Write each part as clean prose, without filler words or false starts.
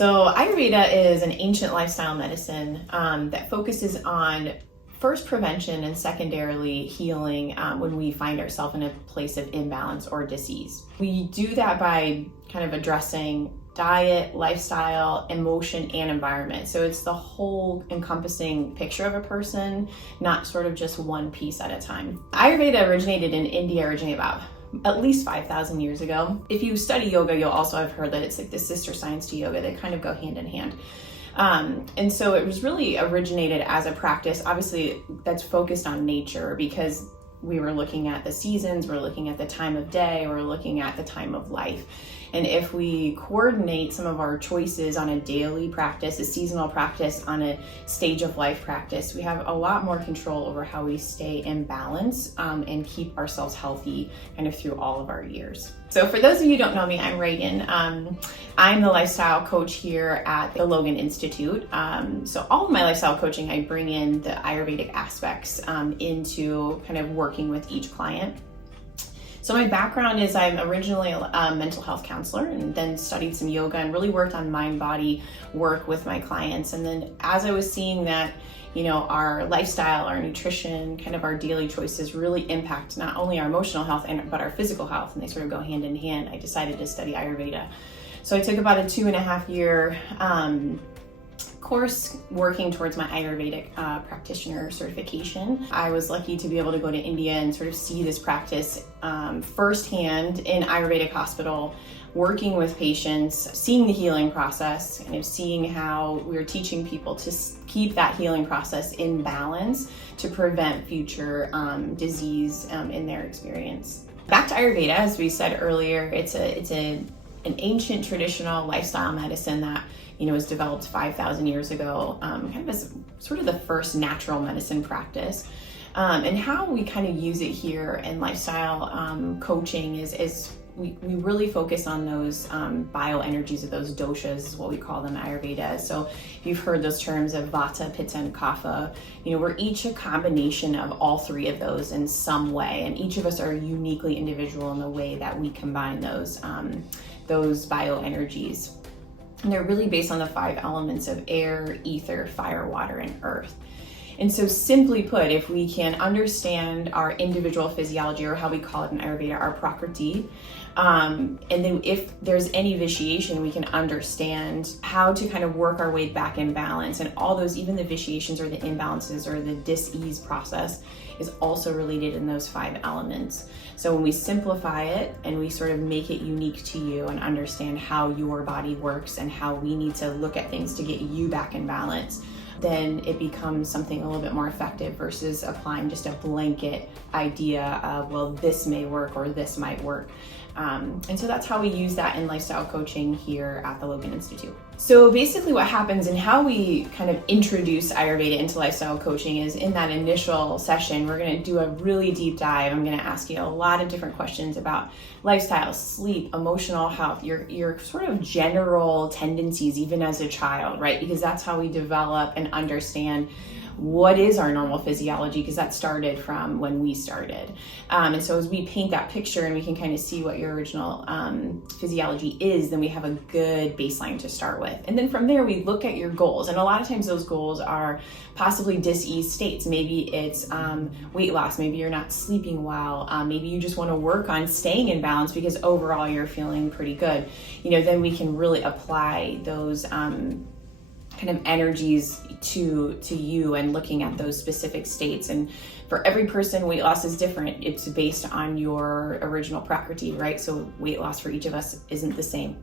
So Ayurveda is an ancient lifestyle medicine that focuses on first prevention and secondarily healing when we find ourselves in a place of imbalance or disease. We do that by kind of addressing diet, lifestyle, emotion, and environment. So it's the whole encompassing picture of a person, not sort of just one piece at a time. Ayurveda originated in India, about at least 5,000 years ago. If you study yoga, you'll also have heard that it's like the sister science to yoga. They kind of go hand in hand. And so it was really originated as a practice, obviously, that's focused on nature, because we were looking at the seasons, we're looking at the time of day, we're looking at the time of life. And if we coordinate some of our choices on a daily practice, a seasonal practice, on a stage of life practice, we have a lot more control over how we stay in balance and keep ourselves healthy kind of through all of our years. So for those of you who don't know me, I'm Regan. I'm the lifestyle coach here at the Logan Institute. So all of my lifestyle coaching, I bring in the Ayurvedic aspects into kind of working with each client. So my background is I'm originally a mental health counselor, and then studied some yoga and really worked on mind-body work with my clients. And then as I was seeing that, our lifestyle, our nutrition, kind of our daily choices really impact not only our emotional health but our physical health, and they sort of go hand in hand, I decided to study Ayurveda. So I took about a 2.5-year course working towards my Ayurvedic practitioner certification. I was lucky to be able to go to India and sort of see this practice firsthand in Ayurvedic hospital, working with patients, seeing the healing process, kind of seeing how we were teaching people to keep that healing process in balance to prevent future disease in their experience. Back to Ayurveda, as we said earlier, it's an ancient traditional lifestyle medicine that was developed 5,000 years ago, kind of as sort of the first natural medicine practice. And how we kind of use it here in lifestyle coaching is we really focus on those bioenergies of those doshas, is what we call them in Ayurveda. So if you've heard those terms of vata, pitta, and kapha, we're each a combination of all three of those in some way, and each of us are uniquely individual in the way that we combine those bioenergies. And they're really based on the 5 elements of air, ether, fire, water, and earth. And so simply put, if we can understand our individual physiology, or how we call it in Ayurveda, our prakriti, and then if there's any vitiation, we can understand how to kind of work our way back in balance. And all those, even the vitiations or the imbalances or the dis-ease process, is also related in those 5 elements. So when we simplify it and we sort of make it unique to you and understand how your body works and how we need to look at things to get you back in balance, then it becomes something a little bit more effective versus applying just a blanket idea of, well, this may work or this might work. And so that's how we use that in lifestyle coaching here at the Logan Institute. So basically what happens and how we kind of introduce Ayurveda into lifestyle coaching is, in that initial session, we're going to do a really deep dive. I'm going to ask you a lot of different questions about lifestyle, sleep, emotional health, your sort of general tendencies, even as a child, right? Because that's how we develop and understand what is our normal physiology, because that started from when we started. And so as we paint that picture and we can kind of see what your original physiology is, then we have a good baseline to start with. And then from there, we look at your goals. And a lot of times those goals are possibly dis-ease states. Maybe it's weight loss. Maybe you're not sleeping well. Maybe you just want to work on staying in balance because overall you're feeling pretty good. Then we can really apply those kind of energies to you and looking at those specific states. And for every person, weight loss is different. It's based on your original prakriti, right? So weight loss for each of us isn't the same.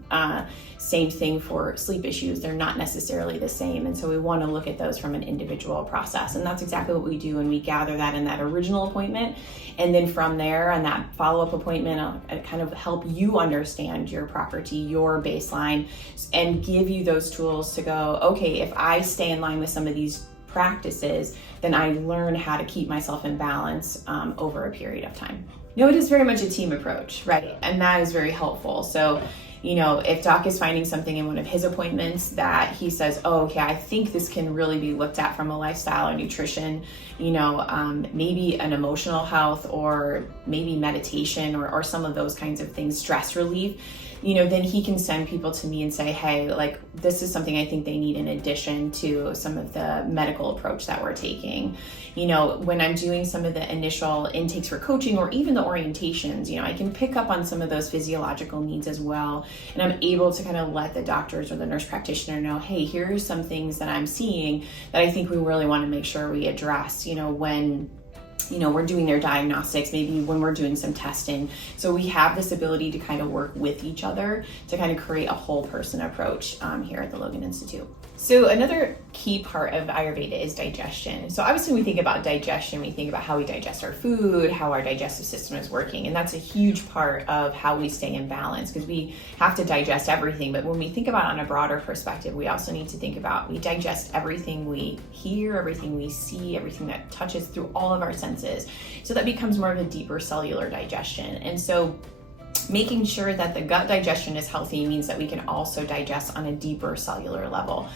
Same thing for sleep issues. They're not necessarily the same. And so we want to look at those from an individual process. And that's exactly what we do. And we gather that in that original appointment. And then from there, on that follow-up appointment, I'll kind of help you understand your prakriti, your baseline, and give you those tools to go, okay, if I stay in line with some of these practices, then I learn how to keep myself in balance over a period of time. It is very much a team approach, right? And that is very helpful. So, if Doc is finding something in one of his appointments that he says, oh, okay, I think this can really be looked at from a lifestyle or nutrition, maybe an emotional health or maybe meditation or some of those kinds of things, stress relief, then he can send people to me and say, hey, like, this is something I think they need in addition to some of the medical approach that we're taking. When I'm doing some of the initial intakes for coaching or even the orientations, I can pick up on some of those physiological needs as well. And I'm able to kind of let the doctors or the nurse practitioner know, hey, here's some things that I'm seeing that I think we really want to make sure we address, when we're doing their diagnostics, maybe when we're doing some testing. So we have this ability to kind of work with each other to kind of create a whole person approach here at the Logan Institute. So another key part of Ayurveda is digestion. So obviously when we think about digestion, we think about how we digest our food, how our digestive system is working. And that's a huge part of how we stay in balance, because we have to digest everything. But when we think about it on a broader perspective, we also need to think about, we digest everything we hear, everything we see, everything that touches through all of our senses. So that becomes more of a deeper cellular digestion. And so making sure that the gut digestion is healthy means that we can also digest on a deeper cellular level.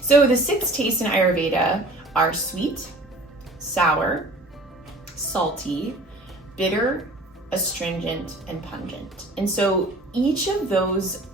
So the 6 tastes in Ayurveda are sweet, sour, salty, bitter, astringent, and pungent. And so each of those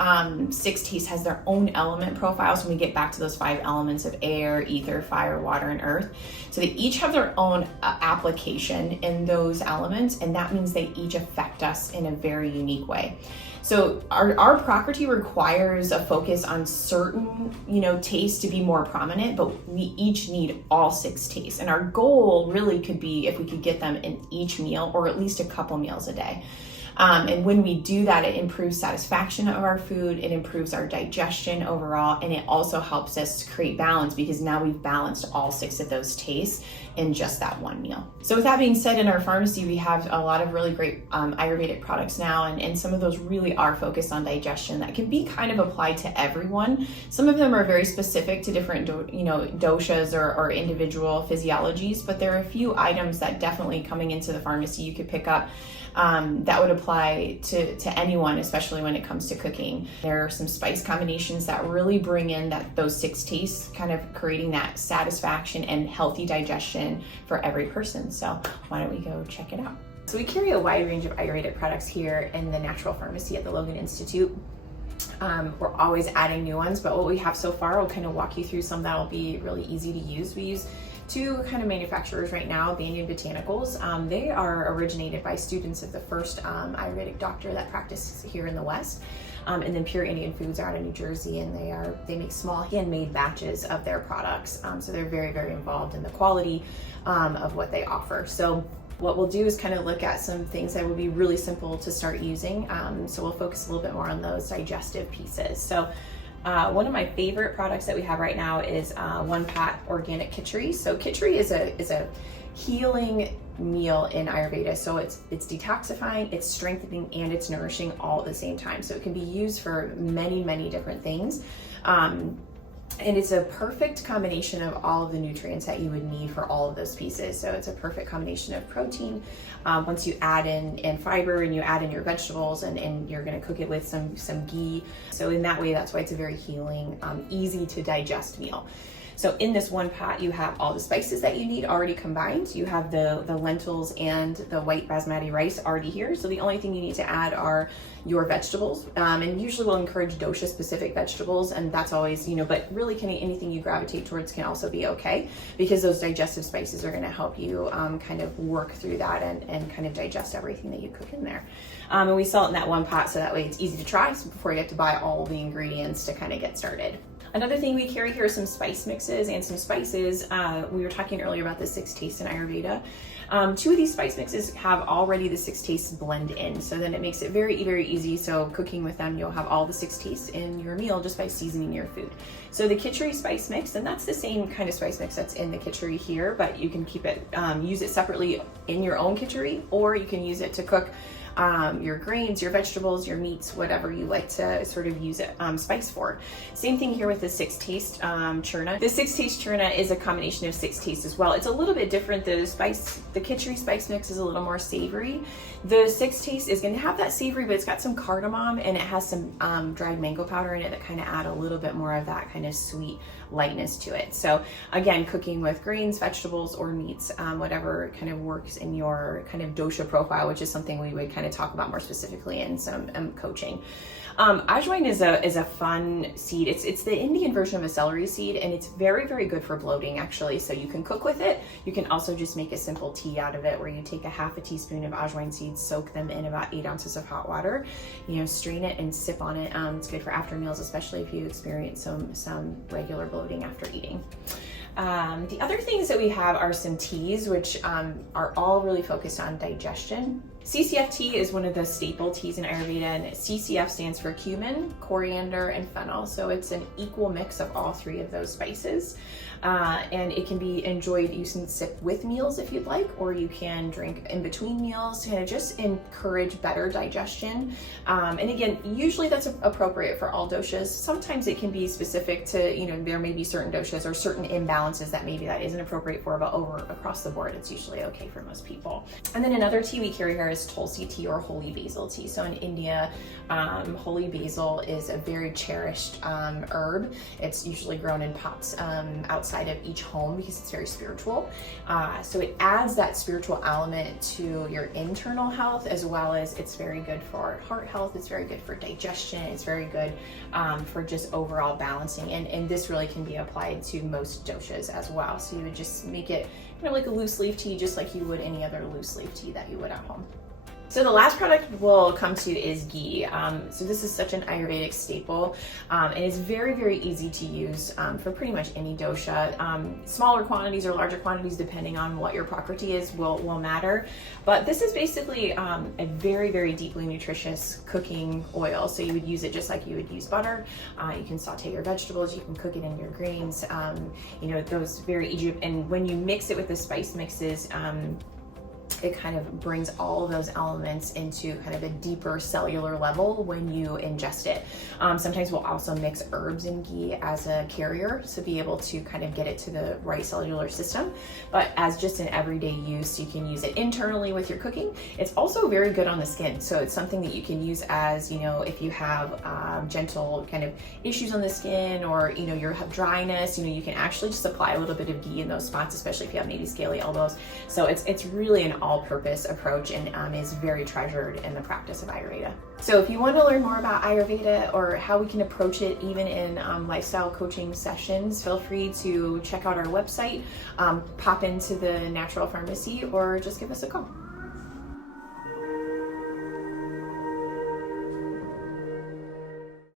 6 tastes has their own element profiles when we get back to those 5 elements of air, ether, fire, water, and earth. So they each have their own application in those elements, and that means they each affect us in a very unique way. So our Prakriti requires a focus on certain, tastes to be more prominent, but we each need all 6 tastes. And our goal really could be if we could get them in each meal or at least a couple meals a day. And when we do that, it improves satisfaction of our food, it improves our digestion overall, and it also helps us to create balance because now we've balanced all 6 of those tastes in just that one meal. So with that being said, in our pharmacy, we have a lot of really great Ayurvedic products now, and some of those really are focused on digestion that can be kind of applied to everyone. Some of them are very specific to different doshas or individual physiologies, but there are a few items that definitely coming into the pharmacy you could pick up that would apply to anyone, especially when it comes to cooking. There are some spice combinations that really bring in those 6 tastes, kind of creating that satisfaction and healthy digestion for every person. So why don't we go check it out? So we carry a wide range of Ayurvedic products here in the Natural Pharmacy at the Logan Institute. We're always adding new ones, but what we have so far, we'll kind of walk you through some that'll be really easy to use. We use 2 kind of manufacturers right now, Banyan Botanicals. They are originated by students of the first Ayurvedic doctor that practiced here in the West. And then Pure Indian Foods are out of New Jersey, and they make small handmade batches of their products. So they're very, very involved in the quality of what they offer. So what we'll do is kind of look at some things that would be really simple to start using. So we'll focus a little bit more on those digestive pieces. So one of my favorite products that we have right now is 1 pot organic khichdi. So khichdi is a healing meal in Ayurveda. So it's detoxifying, it's strengthening, and it's nourishing all at the same time. So it can be used for many, many different things. And it's a perfect combination of all of the nutrients that you would need for all of those pieces. So it's a perfect combination of protein. Once you add in fiber and you add in your vegetables, and you're gonna cook it with some ghee. So in that way, that's why it's a very healing, easy to digest meal. So in this 1 pot, you have all the spices that you need already combined. You have the lentils and the white basmati rice already here. So the only thing you need to add are your vegetables. And usually we'll encourage dosha specific vegetables, and that's always, but really anything you gravitate towards can also be okay, because those digestive spices are gonna help you kind of work through that and kind of digest everything that you cook in there. And we sell it in that 1 pot, so that way it's easy to try before you have to buy all the ingredients to kind of get started. Another thing we carry here is some spice mixes and some spices. We were talking earlier about the 6 tastes in Ayurveda. 2 of these spice mixes have already the 6 tastes blend in, so then it makes it very, very easy. So cooking with them, you'll have all the 6 tastes in your meal just by seasoning your food. So the khichdi spice mix, and that's the same kind of spice mix that's in the khichdi here, but you can keep it, use it separately in your own khichdi, or you can use it to cook your grains, your vegetables, your meats, whatever you like to sort of use it spice for. Same thing here with the 6 taste churna. The 6 taste churna is a combination of 6 tastes as well. It's a little bit different. The khichdi spice mix is a little more savory. The 6 taste is going to have that savory, but it's got some cardamom, and it has some dried mango powder in it that kind of add a little bit more of that kind of sweet lightness to it. So again, cooking with grains, vegetables, or meats, whatever kind of works in your kind of dosha profile, which is something we would kind of to talk about more specifically in some coaching. Ajwain is a fun seed. It's the Indian version of a celery seed, and it's very, very good for bloating actually. So you can cook with it. You can also just make a simple tea out of it, where you take a half a teaspoon of Ajwain seeds, soak them in about 8 ounces of hot water, strain it and sip on it. It's good for after meals, especially if you experience some regular bloating after eating. The other things that we have are some teas, which are all really focused on digestion. CCF tea is one of the staple teas in Ayurveda, and CCF stands for cumin, coriander, and fennel. So it's an equal mix of all 3 of those spices. And it can be enjoyed, you can sip with meals if you'd like, or you can drink in between meals to kind of just encourage better digestion. And again, usually that's appropriate for all doshas. Sometimes it can be specific to, there may be certain doshas or certain imbalances that maybe that isn't appropriate for, but across the board, it's usually okay for most people. And then another tea we carry here is Tulsi tea or holy basil tea. So in India, holy basil is a very cherished herb. It's usually grown in pots outside of each home because it's very spiritual. So it adds that spiritual element to your internal health, as well as it's very good for heart health. It's very good for digestion. It's very good for just overall balancing. And this really can be applied to most doshas as well. So you would just make it like a loose leaf tea, just like you would any other loose leaf tea that you would at home. So the last product we'll come to is ghee. So this is such an Ayurvedic staple, and it's very, very easy to use for pretty much any dosha. Smaller quantities or larger quantities, depending on what your prakriti is, will matter. But this is basically a very, very deeply nutritious cooking oil. So you would use it just like you would use butter. You can saute your vegetables, you can cook it in your grains. Those very easy. And when you mix it with the spice mixes, it kind of brings all of those elements into kind of a deeper cellular level when you ingest it. Sometimes we'll also mix herbs in ghee as a carrier to be able to kind of get it to the right cellular system. But as just an everyday use, you can use it internally with your cooking. It's also very good on the skin. So it's something that you can use as, if you have gentle kind of issues on the skin, or, you have dryness, you can actually just apply a little bit of ghee in those spots, especially if you have maybe scaly elbows. So it's really an all-purpose approach, and is very treasured in the practice of Ayurveda. So if you want to learn more about Ayurveda or how we can approach it even in lifestyle coaching sessions, feel free to check out our website, pop into the natural pharmacy, or just give us a call.